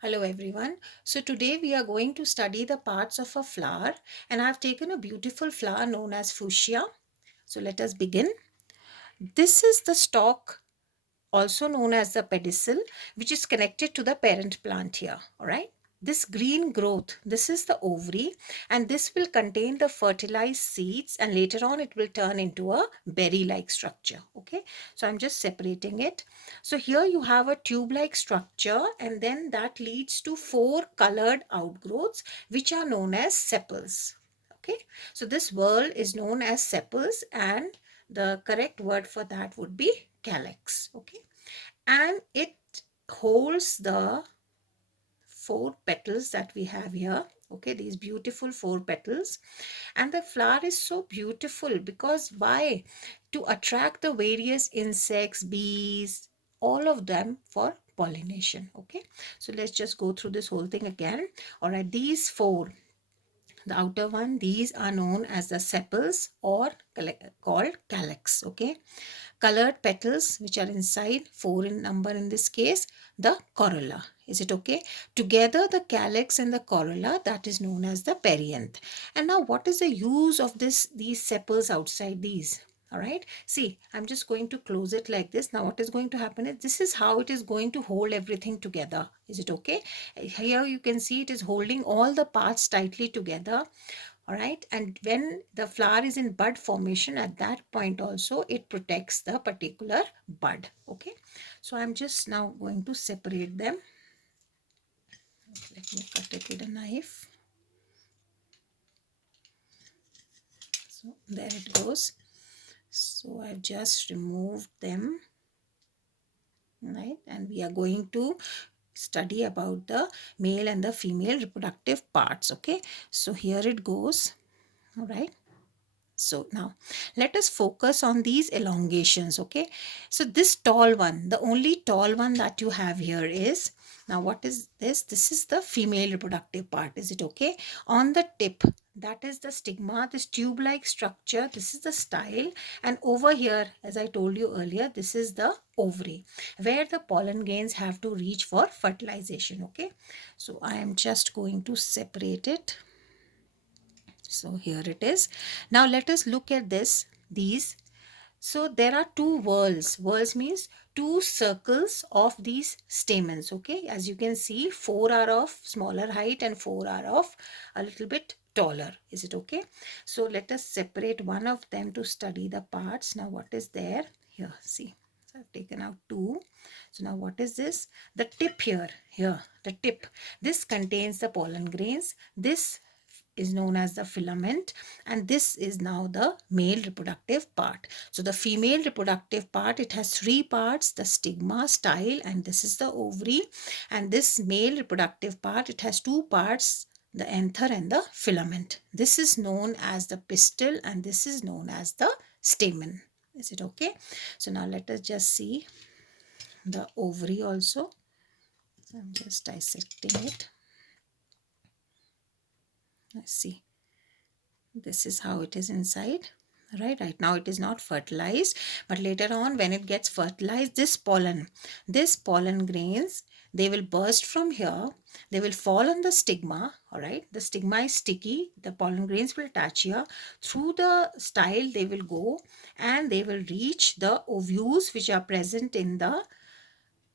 Hello everyone. So today we are going to study the parts of a flower, and I've taken a beautiful flower known as fuchsia. So let us begin. This is the stalk, also known as the pedicel, which is connected to the parent plant here. All right. This green growth, this is the ovary, and this will contain the fertilized seeds, and later on it will turn into a berry like structure. Okay, so I'm just separating it. So here you have a tube like structure, and then that leads to four colored outgrowths, which are known as sepals. Okay, so this whorl is known as sepals, and the correct word for that would be calyx. Okay, and it holds the four petals that we have here. Okay, these beautiful four petals, and the flower is so beautiful because why? To attract the various insects, bees, all of them for pollination. Okay, so let's just go through this whole thing again. All right, these four, the outer one, these are known as the sepals or called calyx. Okay, colored petals which are inside, four in number in this case, the corolla. Is it okay? Together the calyx and the corolla, that is known as the perianth. And now what is the use of these sepals outside these? All right, see, I'm just going to close it like this. Now what is going to happen is, this is how it is going to hold everything together. Is it okay? Here you can see it is holding all the parts tightly together. All right, and when the flower is in bud formation, at that point also it protects the particular bud. Okay, so I'm just now going to separate them. Let me cut it with a knife. So there it goes. So I've just removed them. Right, and we are going to study about the male and the female reproductive parts. Okay, so here it goes. All right, so now let us focus on these elongations. Okay, so this tall one, the only tall one that you have here is, now what is this? This is the female reproductive part. Is it okay? On the tip, that is the stigma, this tube like structure, this is the style, and over here, as I told you earlier, this is the ovary where the pollen grains have to reach for fertilization. Okay, so I am just going to separate it. So here it is. Now let us look at these. So there are two whorls. Whorls means two circles of these stamens. Okay, as you can see, four are of smaller height and four are of a little bit taller. Is it okay? So let us separate one of them to study the parts. Now what is there? Here, see. So I've taken out two. So now what is this? The tip here, the tip. This contains the pollen grains. This is known as the filament, and this is now the male reproductive part. So the female reproductive part, it has three parts: the stigma, style, and this is the ovary. And this male reproductive part, it has two parts: the anther and the filament. This is known as the pistil, and this is known as the stamen. Is it okay? So now let us just see the ovary also. I'm just dissecting it. Let's see. This is how it is inside. Right now it is not fertilized, but later on when it gets fertilized, this pollen grains, they will burst from here. They will fall on the stigma. All right, the stigma is sticky. The pollen grains will attach here. Through the style they will go, and they will reach the ovules which are present in the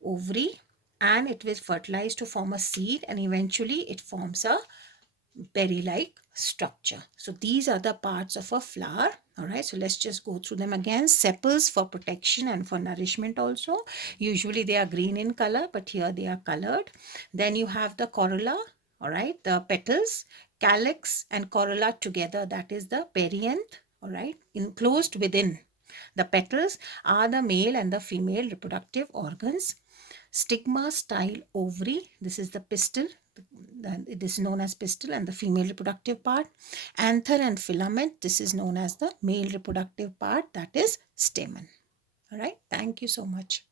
ovary, and it will fertilize to form a seed, and eventually it forms a berry-like structure. So these are the parts of a flower. All right, so let's just go through them again. Sepals for protection and for nourishment also. Usually they are green in color, but here they are colored. Then you have the corolla, all right, the petals, calyx and corolla together, that is the perianth. All right, enclosed within the petals are the male and the female reproductive organs. Stigma, style, ovary, this is the pistil. This is known as pistil and the female reproductive part. Anther and filament, this is known as the male reproductive part, that is stamen. All right, thank you so much.